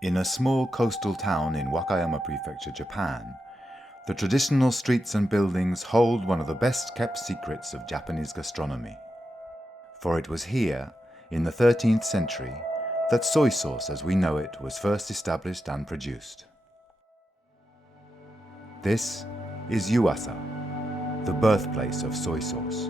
In a small coastal town in Wakayama Prefecture, Japan, the traditional streets and buildings hold one of the best-kept secrets of Japanese gastronomy. For it was here, in the 13th century, that soy sauce as we know it was first established and produced. This is Yuasa, the birthplace of soy sauce.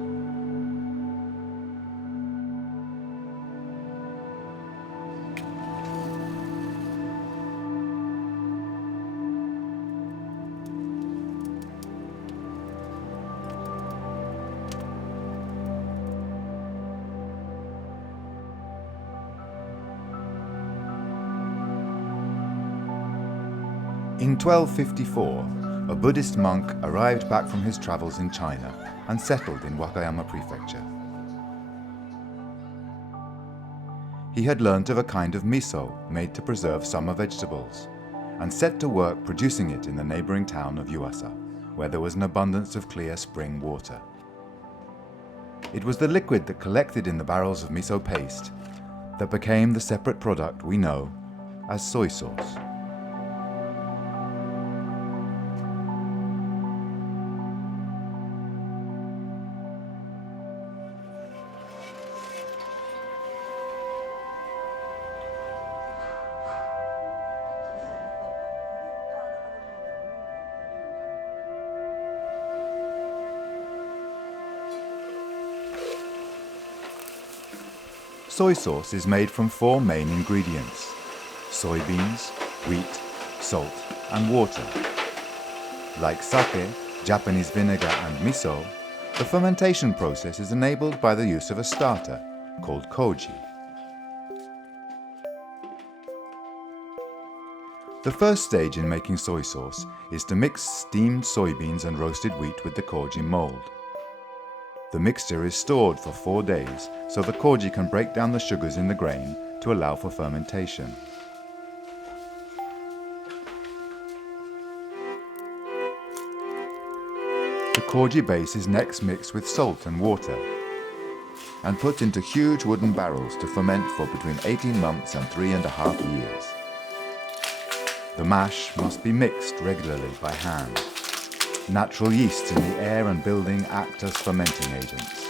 In 1254, a Buddhist monk arrived back from his travels in China and settled in Wakayama Prefecture. He had learnt of a kind of miso made to preserve summer vegetables, and set to work producing it in the neighbouring town of Yuasa, where there was an abundance of clear spring water. It was the liquid that collected in the barrels of miso paste that became the separate product we know as soy sauce. Soy sauce is made from four main ingredients: soybeans, wheat, salt, and water. Like sake, Japanese vinegar, and miso, the fermentation process is enabled by the use of a starter called koji. The first stage in making soy sauce is to mix steamed soybeans and roasted wheat with the koji mold. The mixture is stored for 4 days so the koji can break down the sugars in the grain to allow for fermentation. The koji base is next mixed with salt and water and put into huge wooden barrels to ferment for between 18 months and 3.5 years. The mash must be mixed regularly by hand. Natural yeasts in the air and building act as fermenting agents.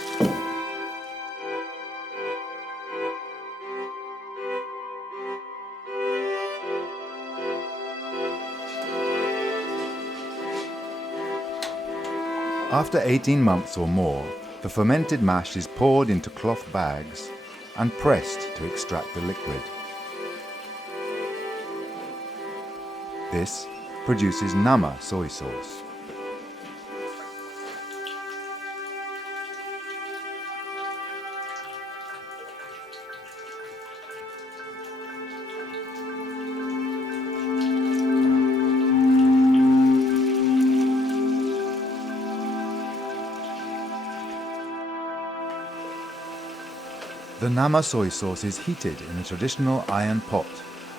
After 18 months or more, the fermented mash is poured into cloth bags and pressed to extract the liquid. This produces nama soy sauce. The nama soy sauce is heated in a traditional iron pot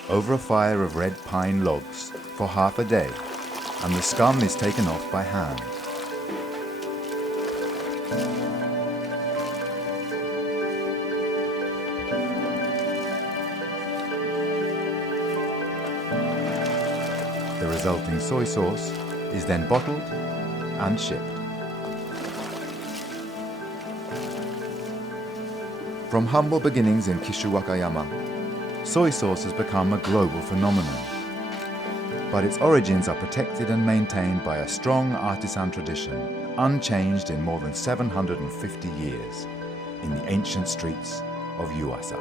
over a fire of red pine logs for half a day, and the scum is taken off by hand. The resulting soy sauce is then bottled and shipped. From humble beginnings in Kishu Wakayama, soy sauce has become a global phenomenon. But its origins are protected and maintained by a strong artisan tradition, unchanged in more than 750 years, in the ancient streets of Yuasa.